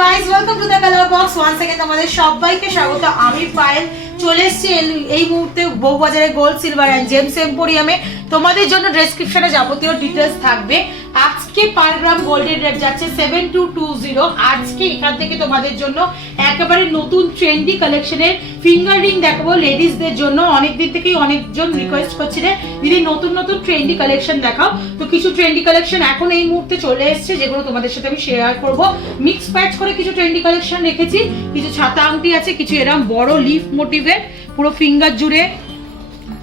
Guys, welcome to the colour box. Once again তোমাদের সবাইকে স্বাগত। আমি পায়েল চলে এসেছি এই মুহূর্তে বউবাজারে গোল্ড সিলভার এন্ড জেমস এম্পোরিয়ামে। তোমাদের জন্য ডেসক্রিপশনে যাবতীয় ডিটেইলস থাকবে। আজকে পার গ্রাম গোল্ডের রেট যাচ্ছে 7220। আজকে এখান থেকে তোমাদের জন্য একেবারে নতুন ট্রেন্ডি কালেকশনের ফিঙ্গার রিং দেখাবো লেডিসদের জন্য। অনেক দিন থেকেই অনেকজন রিকোয়েস্ট করছিলেন দিদি নতুন নতুন ট্রেন্ডি কালেকশন দেখাও। তো কিছু ট্রেন্ডি কালেকশন এখন এই মুহূর্তে চলে এসেছে, যেগুলো তোমাদের সাথে আমি শেয়ার করব। মিক্স প্যাচ করে কিছু ট্রেন্ডি কালেকশন রেখেছি। কিছু ছাতা আংটি আছে, কিছু এরকম বড় লিফ মোটিভের পুরো ফিঙ্গার জুড়ে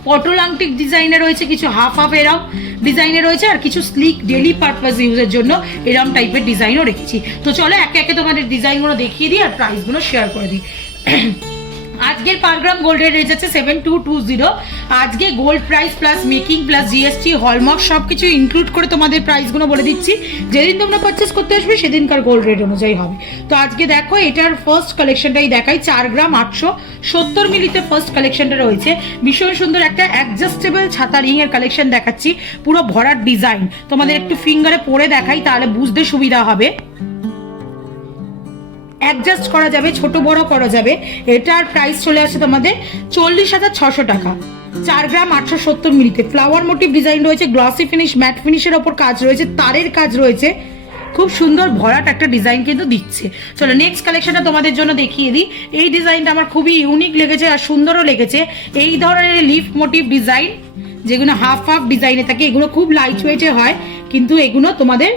পটল আংটি ডিজাইনে রয়েছে, কিছু হাফ হাফ এরম ডিজাইনে রয়েছে, আর কিছু স্লিক ডেলি পারপাস ইউজের জন্য এরম টাইপের ডিজাইনও রেখেছি। তো চলো একে একে তোমাদের ডিজাইনগুলো দেখিয়ে দিই আর প্রাইসগুলো শেয়ার করে দিই। আজকের পার গ্রাম গোল্ডের রেট আছে 7220। আজকে gold price plus making plus GST hallmark সবকিছু ইনক্লুড করে তোমাদের প্রাইসগুলো বলে দিচ্ছি। যেদিন তোমরা পারচেস করতে আসবে সেদিনকার গোল্ড রেট অনুযায়ী হবে। তো আজকে দেখো এটার ফার্স্ট কালেকশনটাই দেখাই। 4 গ্রাম 870 মিলিতে ফার্স্ট কালেকশনটা রয়েছে। ভীষণ সুন্দর একটা অ্যাডজাস্টেবল ছাতা রিং এর কালেকশন দেখাচ্ছি, পুরো ভরাট ডিজাইন। তোমাদের একটু ফিঙ্গারে পরে দেখাই, তাহলে বুঝতে সুবিধা হবে। অ্যাডজাস্ট করা যাবে, ছোট বড় করা যাবে। এটার প্রাইস চলে আসছে তোমাদের 40,600 টাকা। 4 গ্রাম 870 মিলিতে ফ্লাওয়ার মোটিভ ডিজাইন রয়েছে, গ্লসি ফিনিশ ম্যাট ফিনিশের ওপর কাজ রয়েছে, তারের কাজ রয়েছে, খুব সুন্দর ভরাট একটা ডিজাইন কিন্তু দিচ্ছে। চলো নেক্সট কালেকশনটা তোমাদের জন্য দেখিয়ে দিই। এই ডিজাইনটা আমার খুবই ইউনিক লেগেছে আর সুন্দরও লেগেছে। এই ধরনের লিফ মোটিভ ডিজাইন যেগুলো হাফ হাফ ডিজাইনে থাকে, এগুলো খুব লাইট ওয়েটে হয়, কিন্তু এগুলো তোমাদের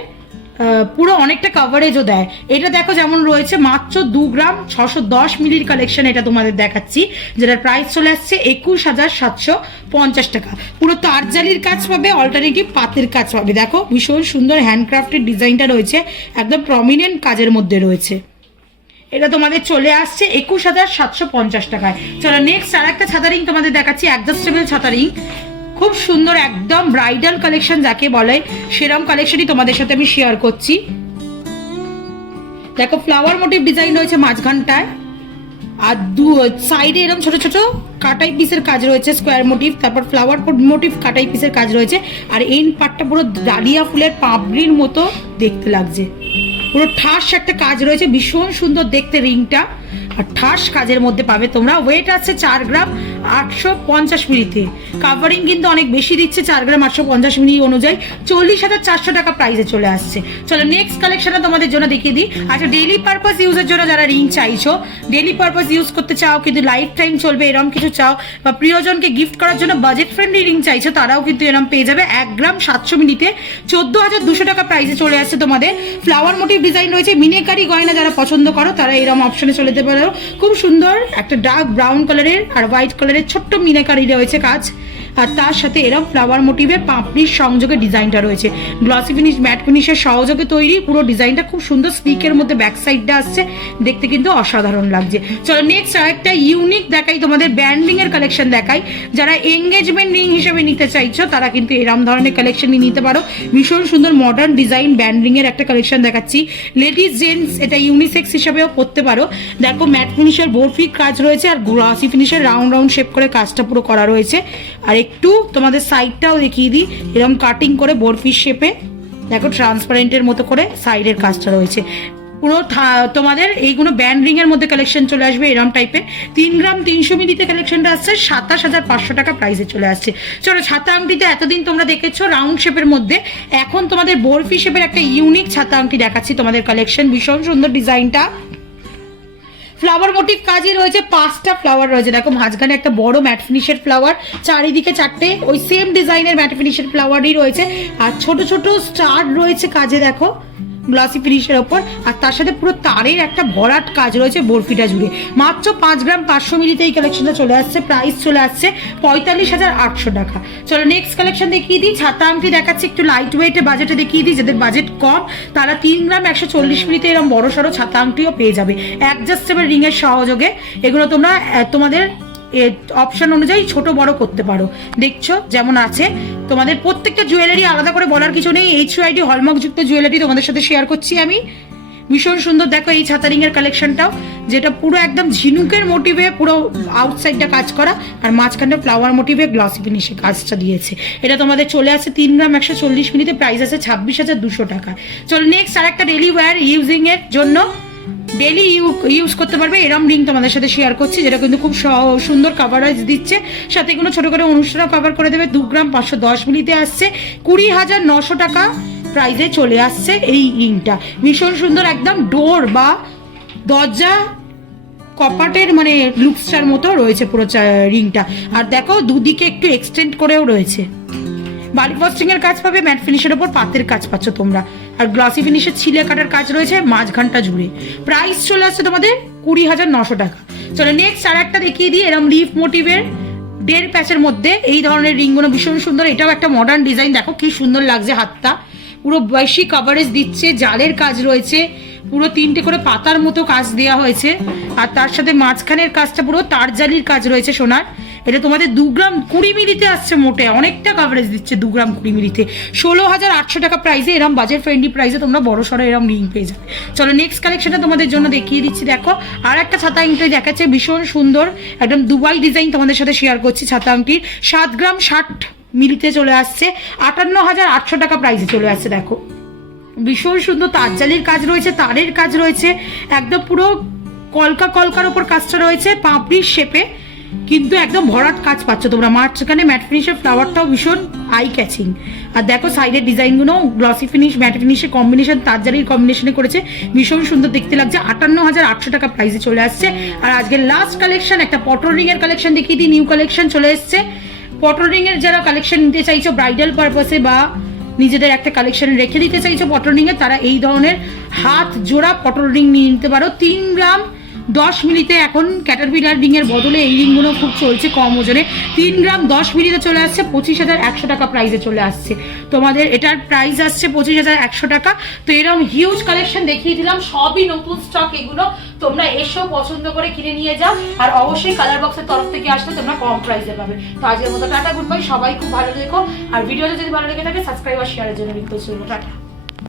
পুরো অনেকটা কভারেজও দেয়। এটা দেখো যেমন রয়েছে মাত্র 2 গ্রাম 610 মিলির কালেকশন। এটা তোমাদের দেখাচ্ছি, যেটার প্রাইস চলে আসছে 21,750 টাকা। পুরো তারজালির কাজ পাবে, অল্টারনেটিভ পাতের কাজ পাবে। দেখো ভীষণ সুন্দর হ্যান্ডক্রাফটের ডিজাইনটা রয়েছে, একদম প্রমিনেন্ট কাজের মধ্যে রয়েছে। এটা তোমাদের চলে আসছে 21,750 টাকায়। চলো নেক্সট আর একটা ছাতা রিং তোমাদের দেখাচ্ছি, অ্যাডজাস্টেবল ছাতা রিং। খুব সুন্দর একদম ব্রাইডাল কালেকশন যাকে বলে সেরকম কালেকশনই তোমাদের সাথে আমি শেয়ার করছি। দেখো ফ্লাওয়ার মোটিভ ডিজাইন রয়েছে মাঝখানটায়, আর সাইডে এরকম ছোট ছোট কাটাই পিসের কাজ রয়েছে, স্কোয়ার মোটিভ, তারপর ফ্লাওয়ার মোটিভ কাটাই পিসের কাজ রয়েছে, আর এন্ড পার্টটা পুরো ডালিয়া ফুলের পাপড়ির মতো দেখতে লাগছে। পুরো ঠাস একটা কাজ রয়েছে, ভীষণ সুন্দর দেখতে রিংটা, আর ঠাস কাজের মধ্যে পাবে তোমরা। ওয়েট আছে 4 গ্রাম 850 মিলিতে। কাভারিং কিন্তু অনেক বেশি দিচ্ছে 4 গ্রাম 850 মিলি অনুযায়ী। 40,400 টাকা প্রাইসে চলে আসছে। চলো নেক্সট কালেকশনটা তোমাদের জন্য দেখিয়ে দিই। আচ্ছা ডেইলি পারপাস ইউজের জন্য যারা রিং চাইছো, ডেইলি পারপাস ইউজ করতে চাও কিন্তু লাইফ টাইম চলবে এরকম কিছু চাও, বা প্রিয়জনকে গিফট করার জন্য বাজেট ফ্রেন্ডলি রিং চাইছো, তারাও কিন্তু এরকম পেয়ে যাবে। 1 গ্রাম 700 মিলিতে 14,200 টাকা প্রাইসে চলে আসছে তোমাদের। ফ্লাওয়ার মোটিভ ডিজাইন রয়েছে, মিনেকারি গয়না যারা পছন্দ করো তারা এরকম অপশনে চলে যেতে পারো। খুব সুন্দর একটা ডার্ক ব্রাউন কালারের আর হোয়াইট কালারের ছোট্ট মিনাকারি রয়েছে কাজ, আর তার সাথে এরকম ফ্লাওয়ার মোটিভে পাপড়ির সংযোগে ডিজাইনটা রয়েছে। গ্লসি ফিনিশ ম্যাট ফিনিশের সহযোগে তৈরি পুরো ডিজাইনটা খুব সুন্দর। স্লিকের মধ্যে ব্যাক সাইডটা আসছে, দেখতে কিন্তু অসাধারণ লাগছে। চলো নেক্সট আরেকটা ইউনিক দেখাই তোমাদের, ব্যান্ড রিং এর কালেকশন দেখাই। যারা এঙ্গেজমেন্ট রিং হিসেবে নিতে চাইছো তারা কিন্তু এরকম ধরনের কালেকশনই নিতে পারো। ভীষণ সুন্দর মডার্ন ডিজাইন ব্যান্ড রিং এর একটা কালেকশন দেখাচ্ছি। লেডিস জেন্টস এটা ইউনিসেক্স হিসেবেও পরতে পারো। দেখো ম্যাট ফিনিশের বরফি কাজ রয়েছে, আর গ্লসি ফিনিশের রাউন্ড রাউন্ড শেপ করে কাজটা পুরো করা রয়েছে। আর একটু তোমাদের সাইডটাও দেখিয়ে দিই, এরকম কাটিং করে বরফির শেপে দেখো ট্রান্সপারেন্টের মতো করে সাইডের কাজটা রয়েছে। পুরো তোমাদের এইগুলো ব্যান্ড রিং এর মধ্যে কালেকশন চলে আসবে এরকম টাইপের। 3 গ্রাম 300 মিলিতে কালেকশনটা আসছে 27,500 টাকা প্রাইসে চলে আসছে। চলো ছাতা আংটিতে এতদিন তোমরা দেখেছো রাউন্ড শেপের মধ্যে, এখন তোমাদের বরফি শেপের একটা ইউনিক ছাতা আংটি দেখাচ্ছি তোমাদের কালেকশন। ভীষণ সুন্দর ডিজাইনটা, ফ্লাওয়ার মোটিভ কাজই রয়েছে, 5টা ফ্লাওয়ার রয়েছে। দেখো মাঝখানে একটা বড় ম্যাট ফিনিশের ফ্লাওয়ার, চারিদিকে 4টে ওই সেম ডিজাইনের ম্যাট ফিনিশের ফ্লাওয়ারই রয়েছে, আর ছোট ছোট স্টার রয়েছে কাজে দেখো গ্লসি ফিনিশের ওপর, আর তার সাথে পুরো তারের একটা ভরাট কাজ রয়েছে বরফিটা জুড়ে। মাত্র 5 গ্রাম 500 মিলিতে এই কালেকশনটা চলে আসছে। প্রাইস চলে আসছে 45,800 টাকা। চলো নেক্সট কালেকশন দেখিয়ে দিই। ছাতা আংটি দেখাচ্ছি একটু লাইট ওয়েটে, বাজেটে দেখিয়ে দিই। যাদের বাজেট কম তারা 3 গ্রাম 140 মিলিতে এরকম বড় সড়ো ছাতা আংটিও পেয়ে যাবে অ্যাডজাস্টেবল রিং এর সহযোগে। এগুলো তোমরা তোমাদের অপশন অনুযায়ী ছোট বড় করতে পারো। দেখছো যেমন আছে তোমাদের। প্রত্যেকটা জুয়েলারি আলাদা করে বলার কিছু নেই, HUID হলমার্ক যুক্ত জুয়েলারি তোমাদের সাথে শেয়ার করছি আমি। ভীষণ সুন্দর দেখো এই ছাতা রিং এর কালেকশনটাও, যেটা পুরো একদম ঝিনুকের মোটিভে পুরো আউটসাইডটা কাজ করা, আর মাঝখানটা ফ্লাওয়ার মোটিভে গ্লসি ফিনিশে কাজটা দিয়েছে। এটা তোমাদের চলে আসছে 3 গ্রাম 140 মিলিতে, প্রাইস আছে 26,200 টাকা। চলো নেক্সট আর একটা ডেলি ওয়্যার ইউজিং এর জন্য ডেলি ইউজ করতে পারবে এরম রিং তোমাদের সাথে শেয়ার করছি, যেটা কিন্তু খুব সুন্দর কাভারেজ দিচ্ছে, সাথে কোনো ছোট করে অনুষ্ঠানও কভার করে দেবে। 2 গ্রাম 510 মিলিতে আসছে, 20,900 টাকা প্রাইসে চলে আসছে এই রিংটা। ভীষণ সুন্দর, একদম ডোর বা দরজা কপাটের মানে লুকসটার মতো রয়েছে পুরো রিংটা। আর দেখো দুদিকে একটু এক্সটেন্ড করেও রয়েছে। বালি ফস্টিং এর কাজ পাবে, ম্যাট ফিনিশের ওপর পাতের কাজ পাচ্ছ তোমরা, আর গ্লসি ফিনিশের ছিলে কাটার কাজ রয়েছে মাঝখানটা জুড়ে। প্রাইস চলে আসছে তোমাদের 20,900 টাকা। চলো নেক্সট আর একটা দেখিয়ে দিই, এরকম লিফ মোটিভের 1.5 প্যাচের মধ্যে এই ধরনের রিংগুলো ভীষণ সুন্দর। এটাও একটা মডার্ন ডিজাইন, দেখো কি সুন্দর লাগছে, হাতটা পুরো বেশি কাভারেজ দিচ্ছে, জালের কাজ রয়েছে, পুরো 3টে করে পাতার মতো কাজ দেওয়া হয়েছে, আর তার সাথে মাঝখানের কাজটা পুরো তার জালির কাজ রয়েছে সোনার। এটা তোমাদের 2 গ্রাম 20 মিলিতে আসছে, মোটে অনেকটা কাভারেজ দিচ্ছে 2 গ্রাম 20 মিলিতে। 16,800 টাকা প্রাইসে এরম বাজেট ফ্রেন্ডলি প্রাইসে তোমরা বড় সড়ো এরম রিং পেয়ে যাবে। চলো নেক্সট কালেকশনটা তোমাদের জন্য দেখিয়ে দিচ্ছি। দেখো আর একটা ছাতা আংটি দেখাচ্ছে, ভীষণ সুন্দর, একদম দুবাই ডিজাইন তোমাদের সাথে শেয়ার করছি। ছাতা আংটির 7 গ্রাম 60 মিলিতে চলে আসছে, 58,800 টাকা প্রাইসে চলে আসছে। দেখো ভীষণ সুন্দর তারজালির কাজ রয়েছে, তারের কাজ রয়েছে, একদম পুরো কলকার ওপর কাজটা রয়েছে পাপড়ির শেপে, কিন্তু একদম ভরাট কাজ পাচ্ছ তোমরা। মাঝখানে ম্যাট ফিনিশের ফ্লাওয়ারটাও ভীষণ আই ক্যাচিং। আর দেখো সাইডের ডিজাইনগুলো গ্লসি ফিনিশ ম্যাট ফিনিশের কম্বিনেশন, তারজালির কম্বিনেশনে করেছে, ভীষণ সুন্দর দেখতে লাগছে। 58,800 টাকা প্রাইসে চলে আসছে। আর আজকের লাস্ট কালেকশন একটা পটল রিং এর কালেকশন দেখিয়ে দিই। নিউ কালেকশন চলে এসছে পটল রিং এর, যারা কালেকশন নিতে চাইছো ব্রাইডাল পারপাসে বা নিজেদের একটা কালেকশন রেখে দিতে চাইছো পটল রিং এ, তারা এই ধরনের হাত জোড়া পটল রিং নিয়ে নিতে পারো। 3 গ্রাম 10 মিলিতে এখন ক্যাটারপিলার রিং এর বদলে এই রিংগুলো খুব চলছে কম ওজনে। 3 গ্রাম 10 মিলিতে চলে আসছে 25,100 টাকা প্রাইসে চলে আসছে তোমাদের। এটার প্রাইস আসছে 25,100 টাকা। তো এরকম হিউজ কালেকশন দেখিয়ে দিলাম, সবই নতুন স্টক। এগুলো তোমরা এসেও পছন্দ করে কিনে নিয়ে যাও, আর অবশ্যই কালার বক্সের তরফ থেকে আসলে তোমরা কম প্রাইসে পাবে। তো আজকের মতো টাটা, গুড বাই, সবাই খুব ভালো দেখো। আর ভিডিওটা যদি ভালো লেগে থাকে সাবস্ক্রাইব আর শেয়ারের জন্য রিকোয়েস্ট করবো। টাটা।